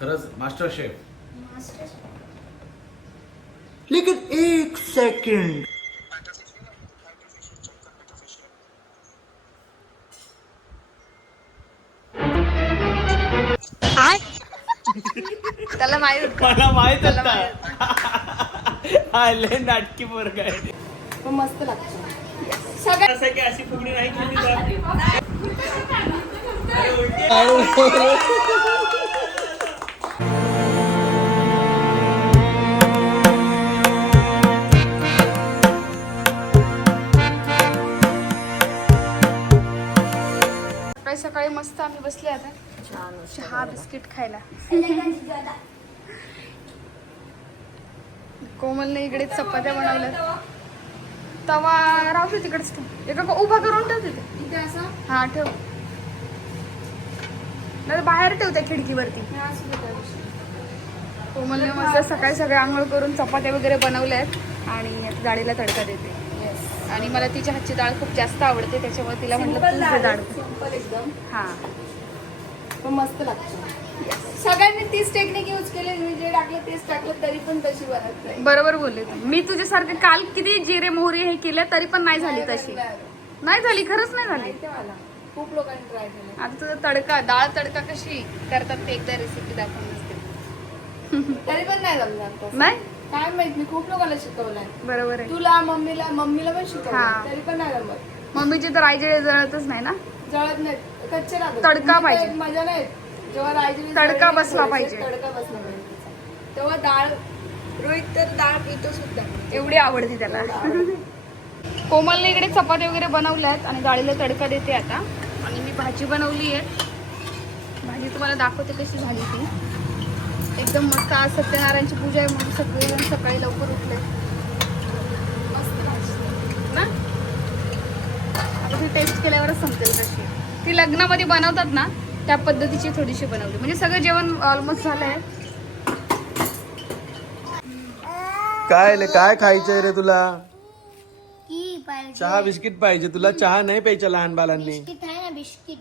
खरंच master chef. लेकिन एक सेकंड. त्याला माहीत होतं. मला माहीत त्याला होता. आले नाटकी पोरग आहे. पण मस्त लागतं. असं की अशी फुगडी नाही केली तर. सकाळी मस्त आम्ही बसले आता. चहा बिस्किट खायला. कोमलने इकडे चपात्या बनवल्या तवा राहतो तिकडेच ठेव. एका उभा करून ठेव तिथे. असं? हा ठेव. नाही बाहेर ठेव त्या खिडकीवरती. कोमलने मस्त सकाळी सकाळी आंघोळ करून चपात्या वगैरे बनवल्या आहेत आणि आता डाळीला तडका देते. आणि मला तिच्या हातची डाळ खूप जास्त आवडते त्याच्यामुळे तिला म्हटलं दे डाळ. सिंपल एकदम. हा. पण मस्त लागतं. सगळ्यांनी तीच टेक्निक यूज केली मी जे टाकलं तेच टाकलं तरी पण तशी बनत नाही. बरोबर बोलले. मी तुझ्यासारखे काल किती जिरे मोहरी हे केले तरी पण नाही झाली तशी. नाही झाली खरंच नाही झाली. खूप लोकांनी ट्राय केलं. आता तुझा तडका डाळ तडका कशी करतात ते एकदा रेसिपी दाखवून नसते तरी पण नाही आमचं. नाही? काय माहीत मी खूप लोकांना शिकवलंय. बरोबर आहे. तुला मम्मीला मम्मीला पण हा. शिकवलं तरी पण नाही जमत. मम्मीची तर आईचे जळतच नाही ना? जळत नाही कच्चे राहतात तडका म्हणजे पाहिजे. मजा नाही. जेव्हा रायची तडका बसला पाहिजे. तडका बसला पाहिजे. तेव्हा डाळ रोहित तर डाळ पितो सुद्धा. एवढी आवडते त्याला. कोमलने इकडे चपात्या वगैरे बनवल्या आहेत आणि डाळीला तडका देते आता. आणि मी भाजी बनवली आहे. भाजी तुम्हाला दाखवते कशी झाली ती. एकदम मस्त आज सत्यनारायणची पूजा आहे म्हणून सगळेजण सकाळी लवकर उठले. ना? आता ती टेस्ट केल्यावरच समजेल कशी आहे. ती लग्नामध्ये बनवतात ना त्या पद्धतीची थोडीशी बनवली. म्हणजे सगळं जेवण ऑलमोस्ट झालंय. काय ले काय खायचंय रे तुला? चहा बिस्किट पाहिजे तुला. चहा नाही प्यायच्या लहान बालांनी बिस्किट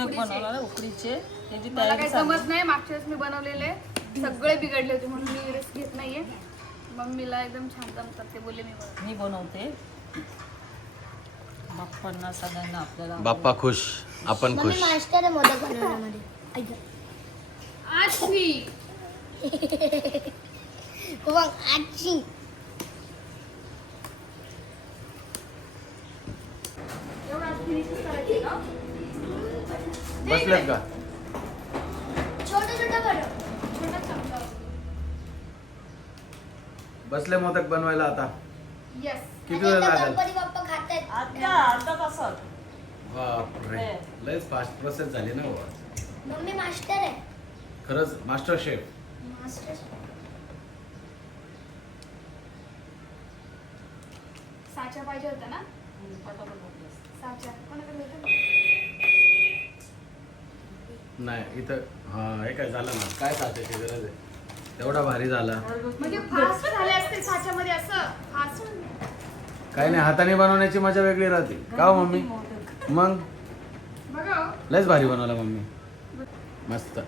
आहे बनवले ना उकडीचे. त्याची मला तयारी काही जमत नाही मागच्या वेळेस मी बनवलेले. सगळे बिघडले होते म्हणून मी रिस्क घेत नाहीये. मम्मीला एकदम छान जमतात ते बोलले मी बनवते. मी बनवते. बाप्पांना सगळ्यांना आपल्याला बाप्पा खुश आपण मम्मी खुश. मास्टर आहे मोदक बनवण्यामध्ये. ऐक. आजी हो बघ आजी बसलेत का? छोटं छोटं बनव बसले मोदक बनवायला आता. येस किती वेळ लागेल? गणपती बाप्पा खातात अर्धा अर्धा तासात बापरे. लयच फास्ट प्रोसेस झाली ना बुवा. मम्मी मास्टर आहे. खरंच मास्टर शेफ मास्टर साचा पाहिजे होता ना? पटापट होते. साचा. कोणाकडे होता? नाही इथं हा हे काय झालं ना? काय साच्याची गरज आहे? तेवढा भारी झाला. म्हणजे फास्ट झाले असते साच्यामध्ये असं. फास्ट काही नाही हाताने बनवण्याची मजा वेगळी राहते. का हो मम्मी? मग? बघा हो. लयच भारी बनवला मम्मी. मस्त.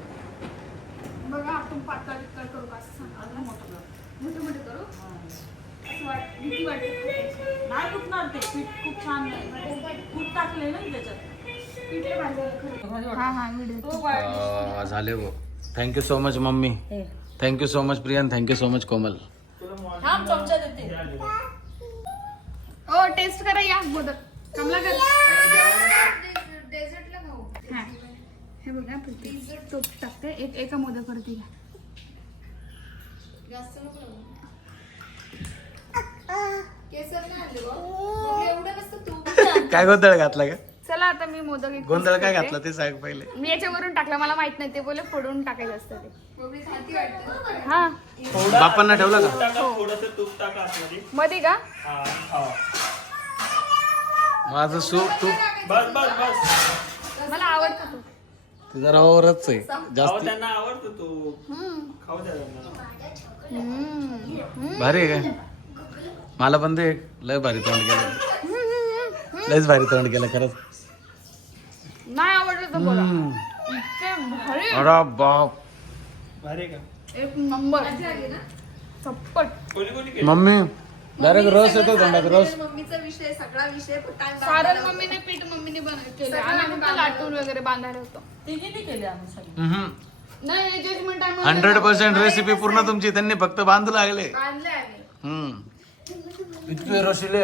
बघा आपण पातळ करू का? असं सांगा. अजून मोठं करू. मोठं मोठं करू? असं वाट भीती वाटते. खायची. नाही फुटणार ते पीठ. खूप छान खूप टाकले ना त्याच्यात. झाले गो thank you so much mummy. Thank you so much Priyan thank you so much Komal. थांब चमचा देते. ओ टेस्ट करा या मोदक. कमला कर. हा. हे बघा प्रीती. तूप टाकते. एक एका मोदकावरती घ्या. जास्त नको लावू. केसर नाही आणले बा. मम्मी एवढं नसतं तू काय गोंधळ घातला का चला आता मी मोदक एक गोंधळ काय. घातला ते सांग पहिले. मी याच्यावरून टाकला मला माहीत नाही ते बोले फोडून टाकायचं असतं ते. मम्मी खाती वाटते. हा. बापांना ठेवलं का? थोडस तूप टाका आतमध्ये. मध्ये का? हा हा. माझं सूप तू बस बस बस. मला आवडतं तो ते जरा ओव्हरच आहे खाऊ जास्त. त्यांना आवडतो तो खाऊ द्या त्यांना. भारी आहे काय? मला पण दे. लय भारी तोंड केलं. लयच भारी तोंड केलं खरंच. नाही आवडलं तर बोला. हम्म. इतके भारी. अरे बाप. एक नंबर. चप्पट मम्मी डायरेक्ट रस येतो तोंडात रस. मम्मीचा विषय सगळा विषय सारण बांधायला मम्मीने पीठ मम्मीने बनव केलं. आणि आम्ही फक्त लाटून वगैरे बांधायला होतो. तिघींनी केले आम्ही सगळे. नाही जजमेंट आम्ही हंड्रेड पर्सेंट रेसिपी पूर्ण तुमची. त्यांनी फक्त बांधू लागले आम्ही. हम्म. इतके रशिले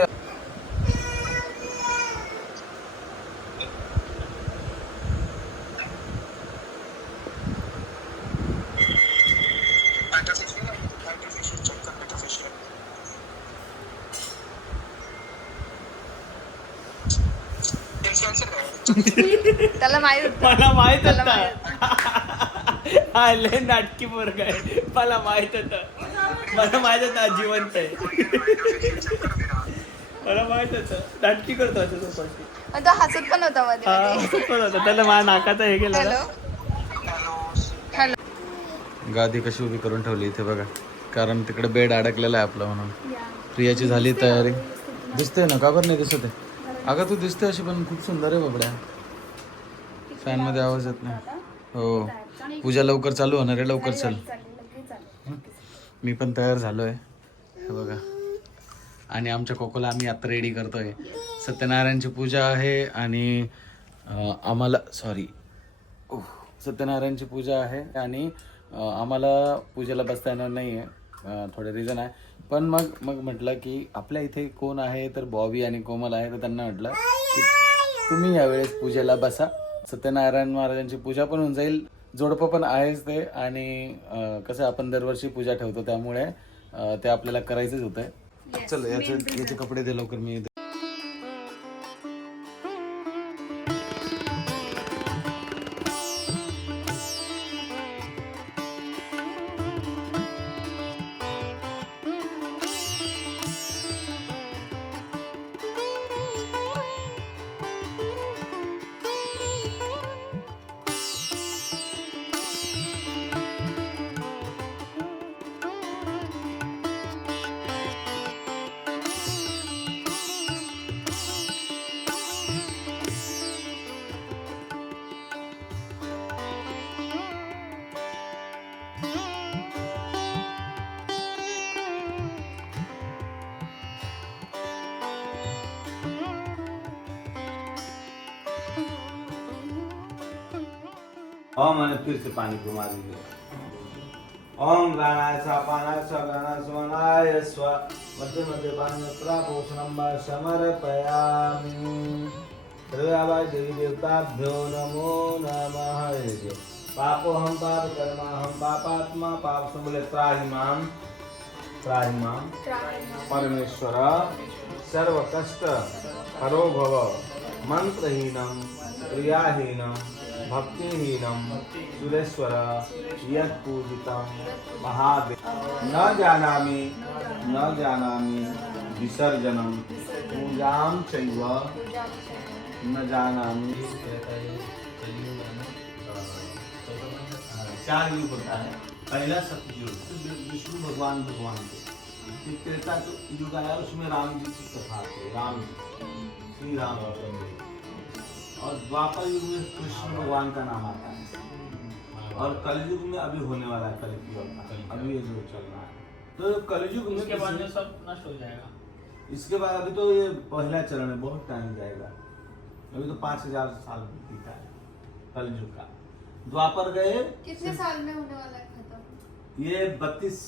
त्याला माहीत. मला माहीत होता. हा लय नाटकी पोरग आहे. मला माहीत होत. मला माहीत होतं जिवंत आहे. मला माहीत होतं. नाटकी करतो तो हसत पण होता मध्ये हा मध्ये. पण होतं. त्याला माझ्या नाकाचा हे गेलं. हॅलो. गादी कशी उभी करून ठेवली इथे बघा. कारण तिकडे बेड अडकलेला आहे आपला म्हणून. प्रियाची झाली तयारी. दिसते ना? का बरं नाही दिसत आहे? अगं तू दिसते अशी पण खूप सुंदर आहे बाबड्या. फॅनमध्ये आवाज येत नाही. हो. पूजा लवकर चालू होणार आहे. लवकर चल. मी पण तयार झालोय. हे बघा. आणि आमच्या कोकोला आम्ही आता रेडी करतोय. सत्यनारायणची पूजा आहे आणि आम्हाला सॉरी सत्यनारायणची पूजा आहे आणि आम्हाला पूजेला बसता येणार नाही आहे थोडे रिझन आहे. पण मग मग म्हटलं की आपल्या इथे कोण आहे? तर बॉबी आणि कोमल आहे. तर त्यांना म्हटलं की तुम्ही यावेळेस पूजेला बसा. सत्यनारायण महाराजांची पूजा पण होऊन जाईल. जोडपं पण आहेच ते. आणि कसं आपण दरवर्षी पूजा ठेवतो त्यामुळे ते आपल्याला करायचंच होतं चल याचे याचे कपडे दे लवकर मी ओम आणि फिर से पानी घुमा दीजिए ओम प्राणाय सापानाय स्वगानाय स्वनाय स्व। मध्य मध्य पानी प्रापोषणम समर्पयामि। हृदयावाय देवी देवताभ्यो नमो नमः। पापो हम पाप कर्मा हम पापात्मा पाप संबले त्राहिमाम त्राहिमाम परमेश्वर सर्व कष्ट हरो भव मंत्रहीनम क्रियाहीनम भक्तिहीनम सुरेश्वर यत्पूजितं महादेव। न जानामि न जानामि विसर्जनं। पूजां चैव। न जानामि। चार युग होता है। पहला सतयुग। विष्णु भगवान भगवान फिर त्रेता जो युग आया उसमें राम जी की कथा थे। राम जी। श्री राम और द्वापर युग में कृष्ण भगवान का नाम आता है। और कलयुग में अभी होने वाला है कलयुग अभी ये जो चल रहा है। तो कलयुग में उसके बाद सब नष्ट हो जाएगा। इसके बाद अभी तो ये पहला चरण है बहुत टाइम जाएगा। अभी तो पाँच हज़ार साल बीता है कलयुग का। द्वापर गए। कितने साल में होने वाला है खत्म? ये बत्तीस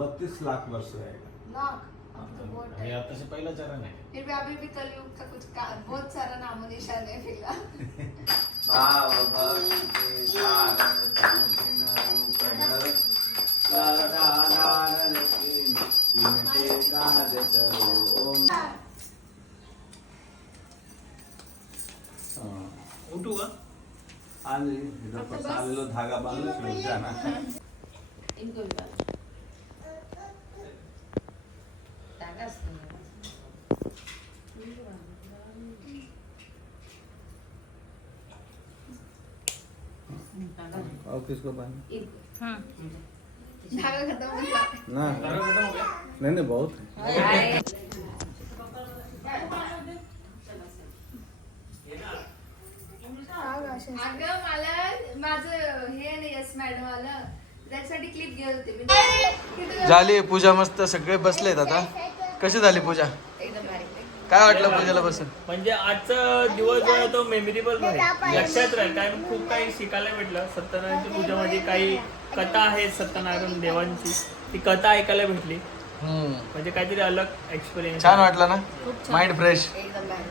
बत्तीस लाख वर्ष रहेगा। लाख? अब हे है आताचे पहिलं चरण आहे. फिर भी अभी भी कलयुग का कुछ का बहुत सारा नामो निशान है फिलहाल. भाव भक्ति सदाधारण विनते काज सरो ओम उठू का आज इधर पसालेलो धागा बांधलो फिर जाना और किसको बांध धागा खत्म हो गया ना. नहीं नहीं बहुत है. अगं मला माझं हे येस मॅडम आलं. त्यासाठी क्लिप घेत होते मी. झाली पूजा मस्त सगळे बसलेत आता. कशी झाली पूजा? एकदम भारी. काय वाटलं पूजाला बसून म्हणजे आजचा दिवस जो आहे तो मेमोरेबल राहील लक्षात राहील कारण खूप काही शिकायला भेटलं. सत्यनारायणच्या पूजामध्ये काही कथा आहेत सत्यनारायण देवांची. ती कथा ऐकायला भेटली. हम्म. म्हणजे काहीतरी अलग एक्सपिरियन्स छान वाटलं ना? माइंड फ्रेश एकदम भारी.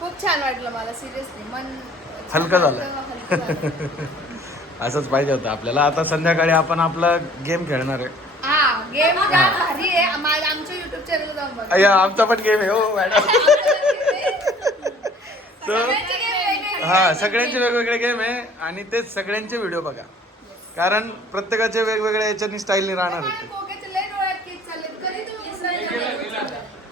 खूप छान वाटलं मला सिरियसली मन हलकं झालं. असंच पाहिजे होतं आपल्याला. आता संध्याकाळी आपण आपला गेम खेळणार आहे. हा गेम जाम भारी आहे आम- आमच्या युट्यूब चॅनल जाऊन बघा. अय्या आमचा पण गेम आहे हो मॅडम सगळ्यांचे game वेगवेगळे. हा सगळ्यांचे वेगवेगळे गेम आहे आणि तेच सगळ्यांचे व्हिडिओ बघा. कारण प्रत्येकाचे वेगवेगळ्या याच्यानी स्टाईलने राहणार होते. कोकेचे लय डोळ्यात केक चाललेत. कधी तुम्ही दुसऱ्या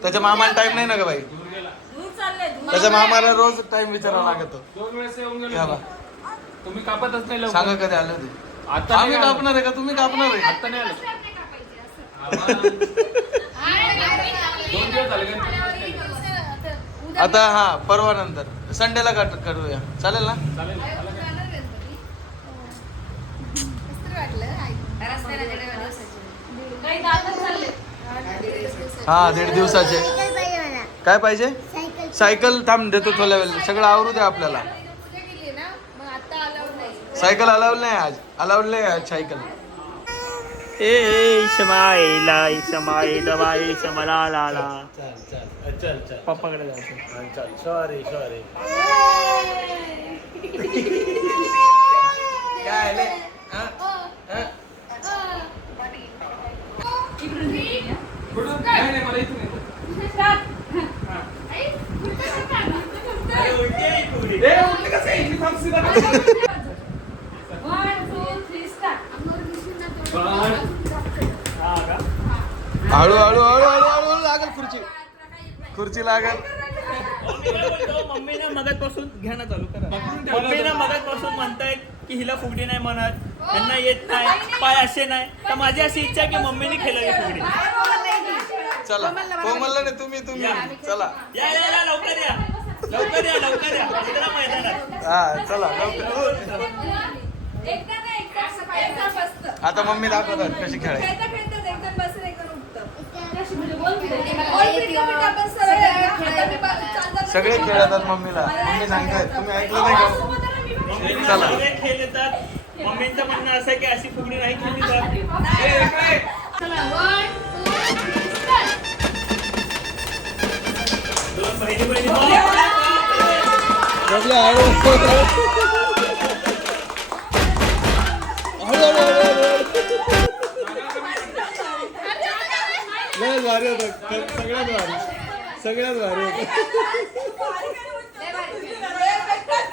त्याच्या मामाला टाइम नाही ना ग बाई? दूर चालले दूर त्याच्या मामाला रोज टाइम विचारावा लागतो. दोन वेळेस येऊन गेलो. घ्या बा. तुम्ही कापतच नाही लवकर. सांगा कधी आलं ते आता आम्ही नाही आलो. कापणार आहे का? तुम्ही कापणार आहे? आता नाही आलो दोन दिवस झाले गणपती उद्या आता हा परवा नंतर. संडेला काट करूया. चालेल ना? हा दीड दिवसाचे. काय पाहिजे? सायकल थांब देतो थोड्या वेळ. सगळं आवरू दे आपल्याला. सायकल अलाउड नाही. आज. अलाउड नाही आज सायकल ए शमाईला शमाईला बाई शमला ला ला चल चल चल चल पप्पाकडे जायचं चल सॉरी सॉरी काय आले? कुठून? नाही नाही मला इथून येतो. ए, उलटी कसं आहे? हळू हळू हळू हळू हळू लागल खुर्ची. खुर्ची लागल. मम्मीने मगाचपासून घ्या ना चालू करा. मम्मीने मगाचपासून म्हणतायत की हिला फुगडी नाही म्हणत त्यांना येत नाही पाय असे नाही. तर माझी अशी इच्छा आहे की मम्मीने खेळावी फुगडी. चला. कोमलला नाही तुम्ही. तुम्ही चला. या या या लवकर या. लवकर या लवकर या. मित्रा मैदानात. हा चला लवकर. ना आता मम्मी दाखवतात कशी खेळायची. सगळे खेळतात मम्मीला. मम्मी सांगतायत. तुम्ही ऐकलं नाही का? चला. सगळे खेळ येतात. मम्मींचं म्हणणं असं आहे की अशी फुगडी नाही खेळली जात. दोन बहिणी बहिणी भारी होता. सगळ्यात भारी. सगळ्यात भारी होता.